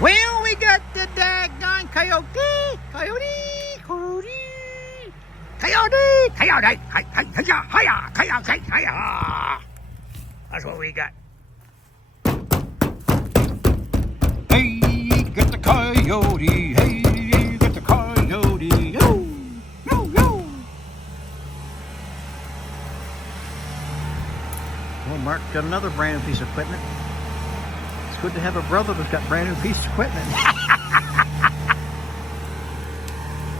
Well, we got the daggone coyote, coyote, coyote, coyote, coyote, hiya, coyote, hiya. That's what we got. Hey, get the coyote, hey, get the coyote, yo, yo, yo. Well, Mark got another brand new piece of equipment. It's good to have a brother that's got brand new piece of equipment.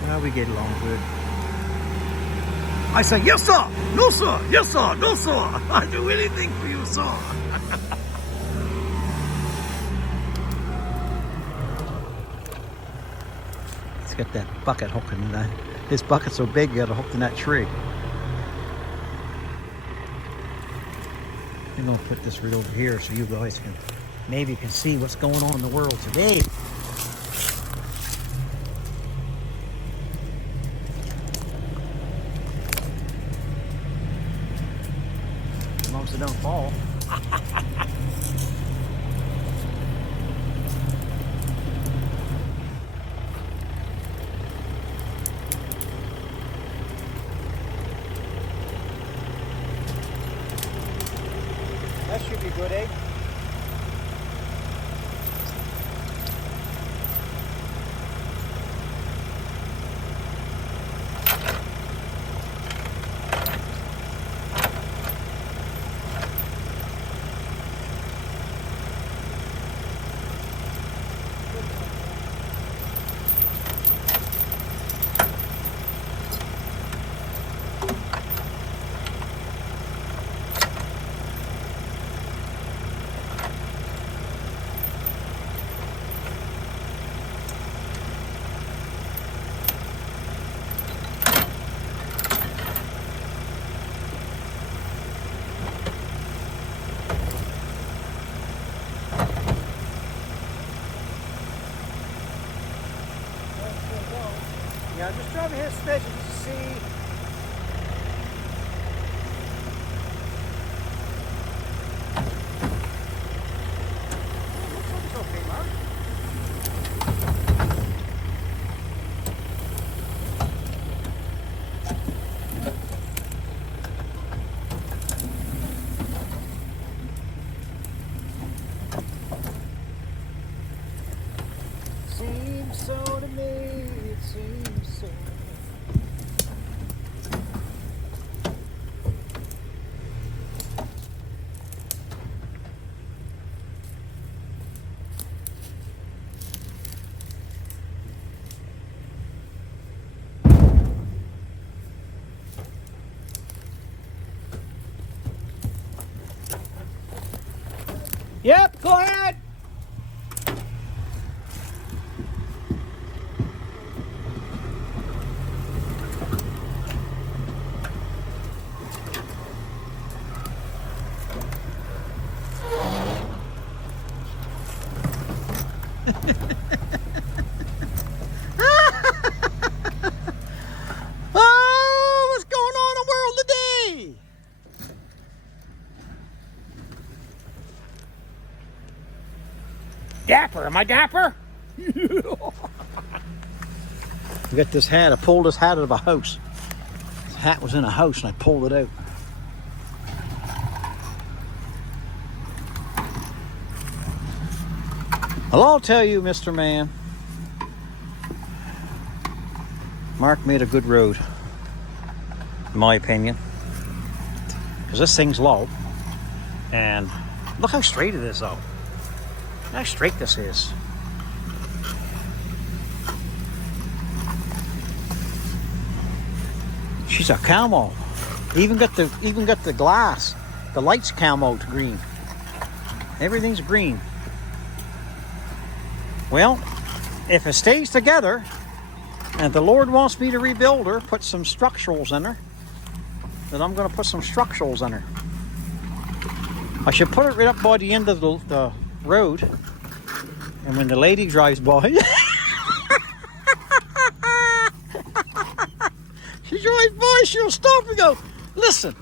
Well, we get along good. I say, yes sir, no sir, yes sir, no sir. I'll do anything for you, sir. It's got that bucket hooking in that. This bucket's so big, you got it hooked in that tree. I'm gonna put this right over here so you guys can maybe can see what's going on in the world today. As long as it don't fall. That should be good, eh? Yeah, just driving here special to see. Looks like it's okay, Mark. Seems so to me, it seems so. Yep, go ahead. Oh, what's going on in the world today? Dapper, am I dapper? I got this hat. I pulled this hat out of a house. This hat was in a house and I pulled it out. Well, I'll tell you, Mr. Man, Mark made a good road, in my opinion. Because this thing's low. And look how straight it is, though. Look how straight this is. She's a camo. Even got the glass. The lights camo to green. Everything's green. Well, if it stays together, and if the Lord wants me to rebuild her, put some structurals in her, then I'm going to put some structurals in her. I should put it right up by the end of the road, and when the lady drives by, she drives by, she'll stop and go, listen.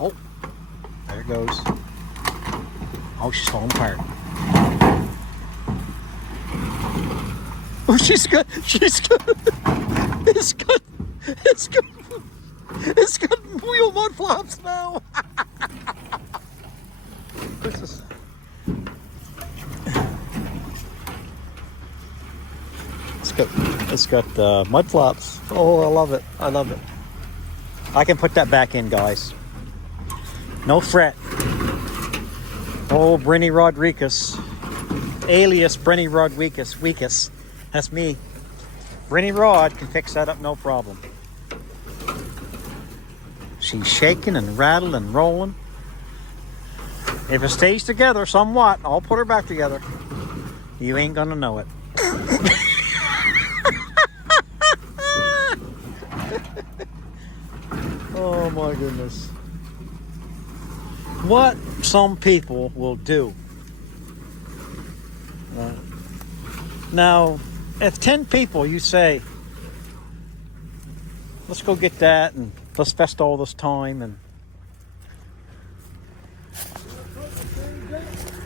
Oh, there it goes. Oh, she's falling apart. Oh, she's good. She's good. It's good. It's good. It's got wheel mud flaps now. This is. It's got mud flaps. Oh, I love it. I love it. I can put that back in, guys. No fret. Oh, Brenny Rodriguez, alias Brenny Rodriguez. That's me. Brenny Rod can fix that up, no problem. She's shaking and rattling and rolling. If it stays together somewhat, I'll put her back together. You ain't gonna know it. Oh my goodness. What some people will do. Now, if 10 people you say, let's go get that and let's invest all this time and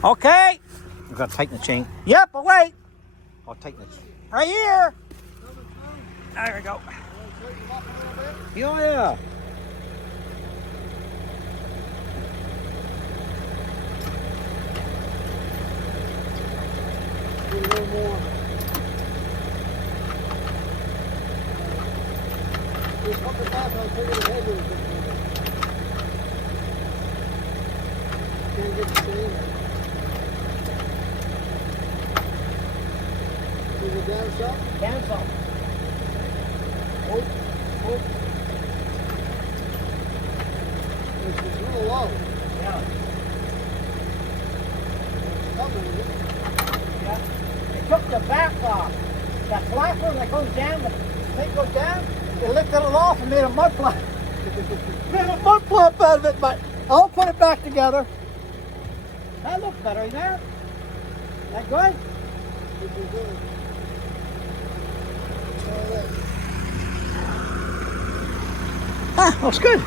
okay. I've got to tighten the chain. Yep, I'll wait. I'll tighten it. Right here. There we go. Oh yeah. A little more. Just put the back on, take it ahead a little bit more. Can't get the chain. Is it down some? Down some. Oh. It's real low. Yeah. It's coming, isn't it? Yeah. They took the back off. That flapper that goes down, the thing goes down, they lifted it off and made a mud flap. Made a mud flap out of it, but I'll put it back together. That looks better there. That good? Good. Ah, looks good.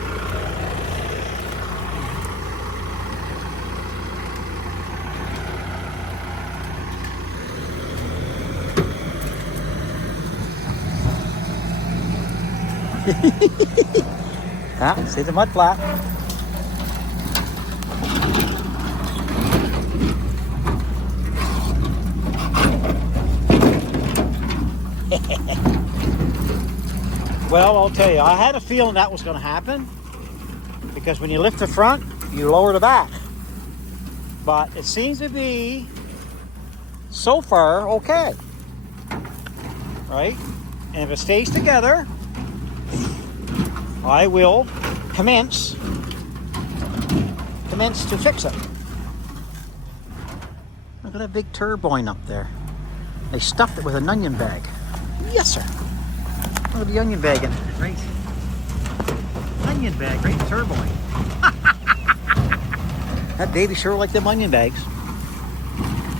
Ah, see the mud flap. Well, I'll tell you, I had a feeling that was going to happen because when you lift the front, you lower the back. But it seems to be, so far, okay. Right? And if it stays together, I will commence to fix it. Look at that big turbine up there. They stuffed it with an onion bag. Yes, sir. Look at the onion bag in it. Right. Onion bag, right? Turbine. That baby sure liked them onion bags.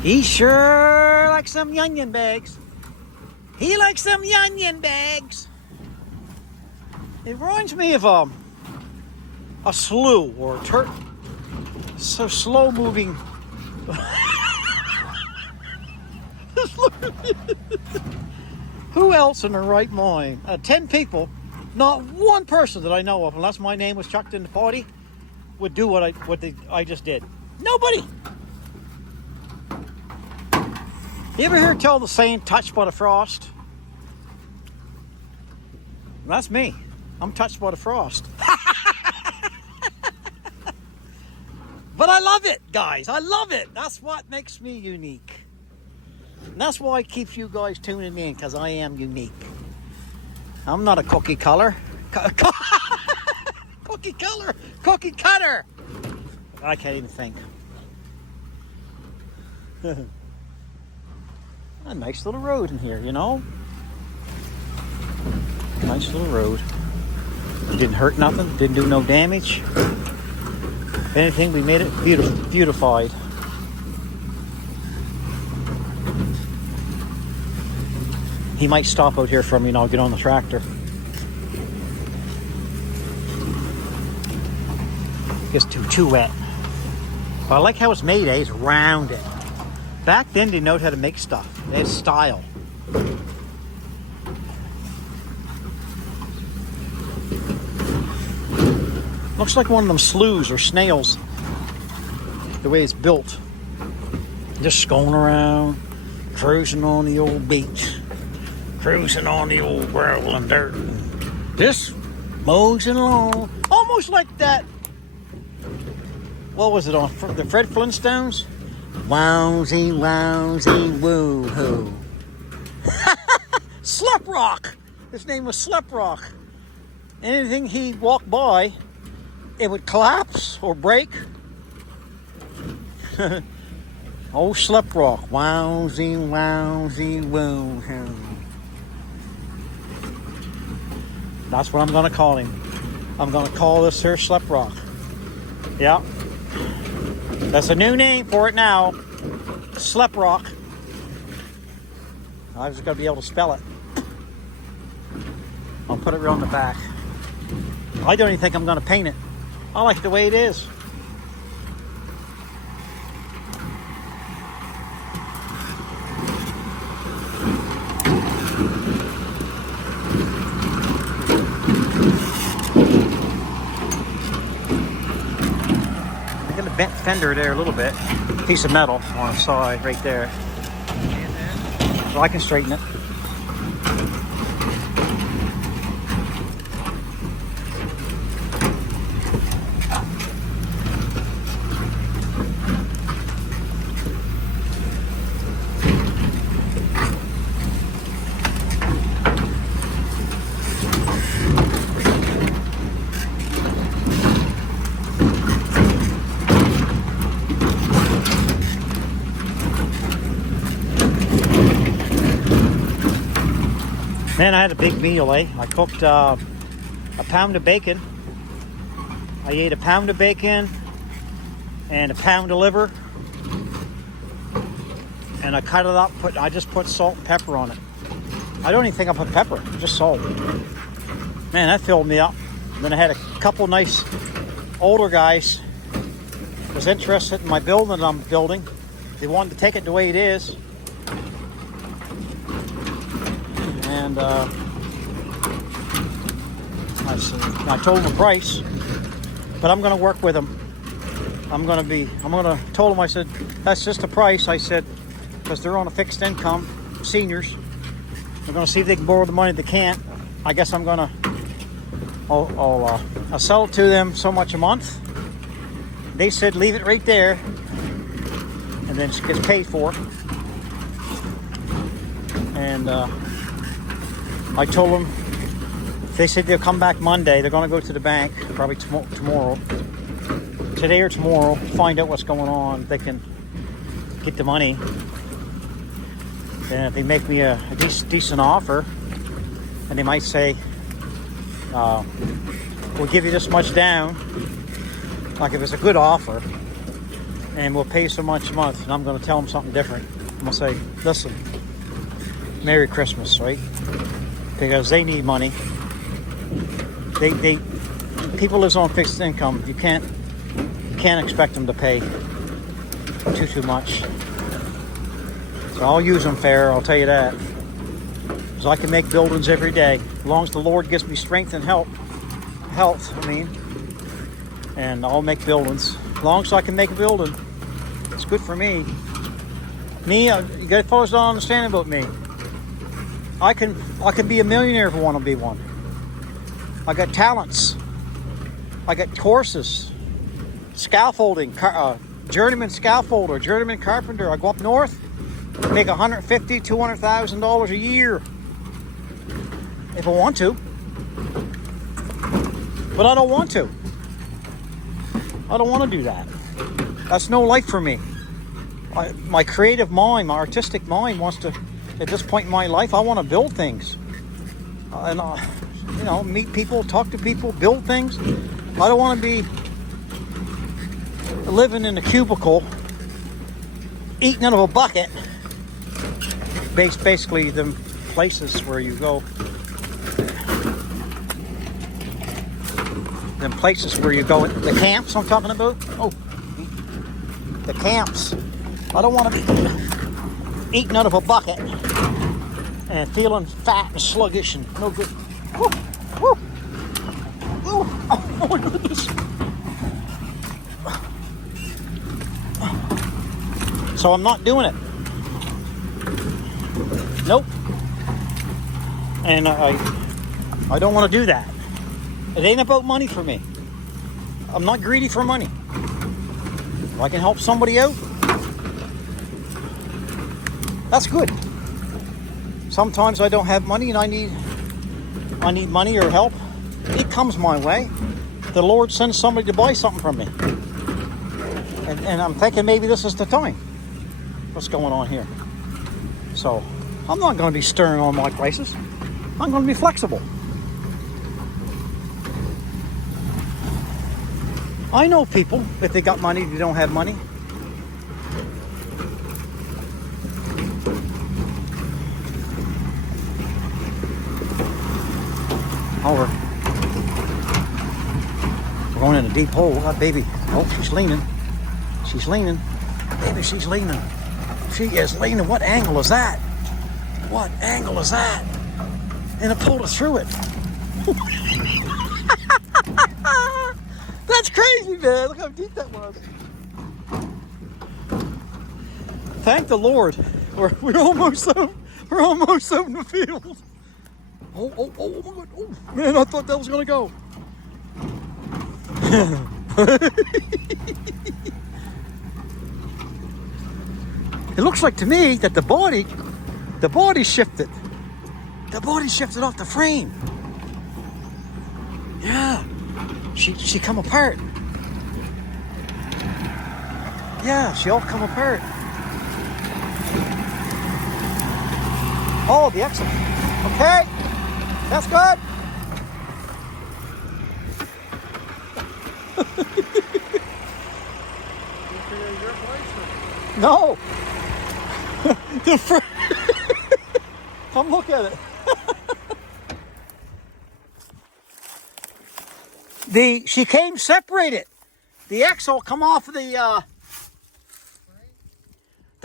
He sure likes some onion bags. He likes some onion bags. It reminds me of a slough or a so slow moving. Who else in their right mind? 10 people, not one person that I know of, unless my name was chucked in the potty, would do what I just did. Nobody. You ever hear tell the saying, touched by the frost? That's me. I'm touched by the frost. But I love it, guys. I love it. That's what makes me unique. And that's why I keep you guys tuning me in, because I am unique. I'm not a cookie cutter. Cookie cutter. I can't even think. A nice little road in here, you know? Nice little road. It didn't hurt nothing, didn't do no damage. If anything, we made it beautified. He might stop out here for me and I'll get on the tractor. It's too wet. But I like how it's made, It's rounded. Back then, they know how to make stuff. They had style. Looks like one of them sloughs or snails, the way it's built. Just going around, cruising on the old beach, cruising on the old gravel and dirt. Just moseying along, almost like that. What was it on the Fred Flintstones? Wowsy, wowsy, woo hoo. Sleprock. His name was Sleprock. Anything he walked by, it would collapse or break. Oh, Sleprock. Wowsy, wowsy, woo hoo. That's what I'm going to call him. I'm going to call this here Sleprock. Yeah. That's a new name for it now. Sleprock. I just got to be able to spell it. I'll put it right on the back. I don't even think I'm going to paint it. I like it the way it is. Bent fender there a little bit, piece of metal on the side right there, so I can straighten it. Man, I had a big meal, eh? I cooked a pound of bacon. I ate a pound of bacon and a pound of liver. And I cut it up, I just put salt and pepper on it. I don't even think I put pepper, just salt. Man, that filled me up. Then I had a couple nice older guys was interested in my building that I'm building. They wanted to take it the way it is. And I told them the price, but I'm going to work with them. Told them, I said, that's just the price. I said, because they're on a fixed income, seniors. They're going to see if they can borrow the money. They can't. I guess I'm going to, I'll sell it to them so much a month. They said, leave it right there, and then it gets paid for. And I told them, they said they'll come back Monday. They're going to go to the bank, probably tomorrow. Today or tomorrow, find out what's going on. They can get the money. And if they make me a decent offer, and they might say, we'll give you this much down, like if it's a good offer, and we'll pay so much a month, and I'm going to tell them something different. I'm going to say, listen, Merry Christmas, right? Because they need money. People live on fixed income. You can't expect them to pay too much. So I'll use them fair, I'll tell you that. Because I can make buildings every day. As long as the Lord gives me strength and health, and I'll make buildings. As long as I can make a building, it's good for me. You guys fellas don't understand about me. I can be a millionaire if I want to be one. I got talents. I got courses. Scaffolding, journeyman scaffolder, journeyman carpenter. I go up north, make $150,000, $200,000 a year if I want to. But I don't want to. I don't want to do that. That's no life for me. My creative mind, my artistic mind wants to, at this point in my life, I want to build things. And, meet people, talk to people, build things. I don't want to be living in a cubicle, eating out of a bucket. Basically, the places where you go. Them places where you go, the camps I'm talking about. Oh, the camps. I don't want to be eating out of a bucket. and feeling fat and sluggish and no good. Woo, woo, woo. Oh my goodness. So I'm not doing it. Nope. And I don't want to do that. It ain't about money for me. I'm not greedy for money. If I can help somebody out, that's good. Sometimes I don't have money and I need money or help. It comes my way. The Lord sends somebody to buy something from me. And I'm thinking maybe this is the time. What's going on here? So I'm not going to be stirring on my prices. I'm going to be flexible. I know people, if they got money, they don't have money. Oh, we're going in a deep hole. Oh, baby. Oh, she's leaning. She's leaning. Baby, she's leaning. She is leaning. What angle is that? What angle is that? And it pulled us through it. That's crazy, man. Look how deep that was. Thank the Lord. We're almost out. We're almost out in the field. Oh my God. Oh, man, I thought that was going to go. It looks like to me that the body shifted. The body shifted off the frame. Yeah. She come apart. Yeah, she all come apart. Oh, the excellent. Okay. That's good. No. Come look at it. She came separated. The axle come off of the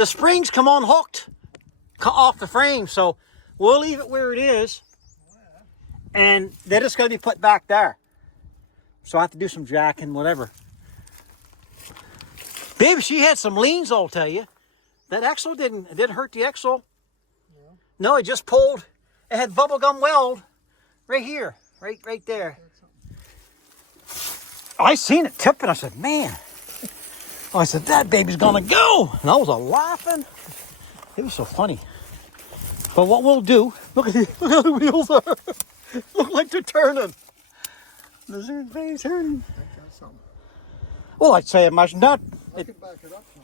springs come unhooked off the frame, so we'll leave it where it is, and they're just going to be put back there. So I have to do some jacking, whatever. Baby, she had some leans, I'll tell you. That axle didn't hurt the axle. Yeah. No, it just pulled. It had bubblegum weld right here, right there. I seen it tipping. I said, man. I said, that baby's gonna go. And I was laughing. It was so funny. But what we'll do, look how the wheels are. Look like they're turning. The baby's turning. Well, I'd say imagine that. I can back it up some.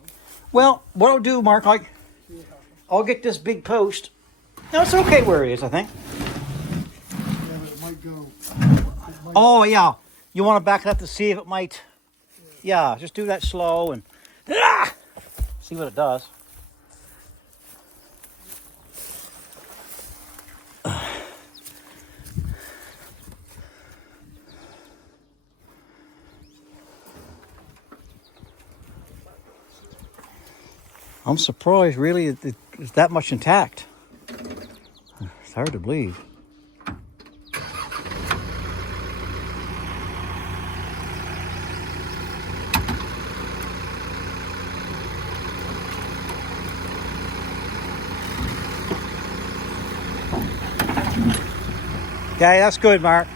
Well, what I'll do, Mark, I'll get this big post. No, it's okay where it is, I think. Yeah, but it might go. Oh, yeah. You want to back it up to see if it might. Yeah, just do that slow and see what it does. I'm surprised, really, it's that much intact. It's hard to believe. Okay, that's good, Mark.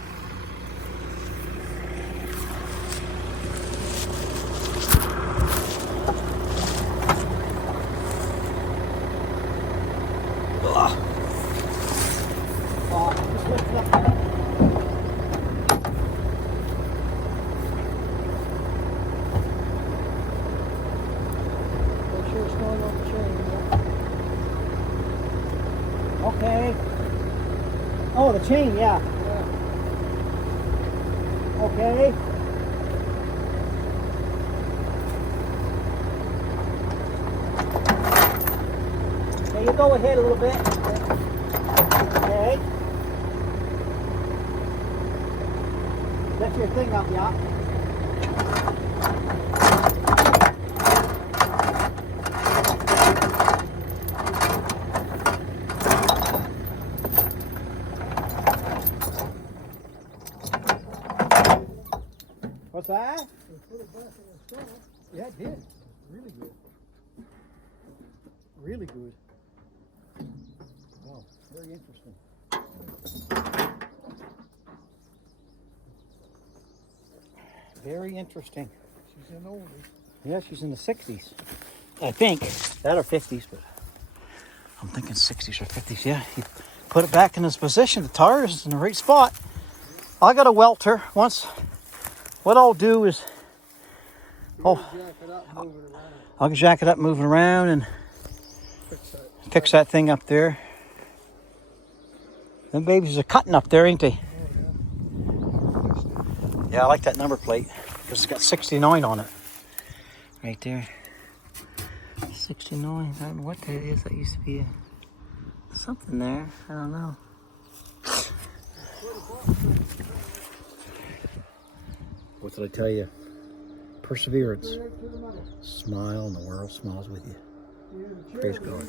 Okay. Oh, the chain, yeah. Okay. Okay, you go ahead a little bit. Okay. That's your thing up, yeah. side. They put it back in the stock. Yeah, it did. Really good. Really good. Wow, very interesting. Very interesting. She's an oldie. Yeah, she's in the 60s. I think. That or 50s, but I'm thinking 60s or 50s. Yeah, you put it back in its position. The tire is in the right spot. I got a welter once. What I'll do is, Jack it up, move it around. I'll jack it up, move it around, and fix that thing up there. Them babies are cutting up there, ain't they? Yeah, I like that number plate because it's got 69 on it. Right there. 69. I don't know what that is. That used to be something there. I don't know. What did I tell you? Perseverance. Smile and the world smiles with you. Praise God.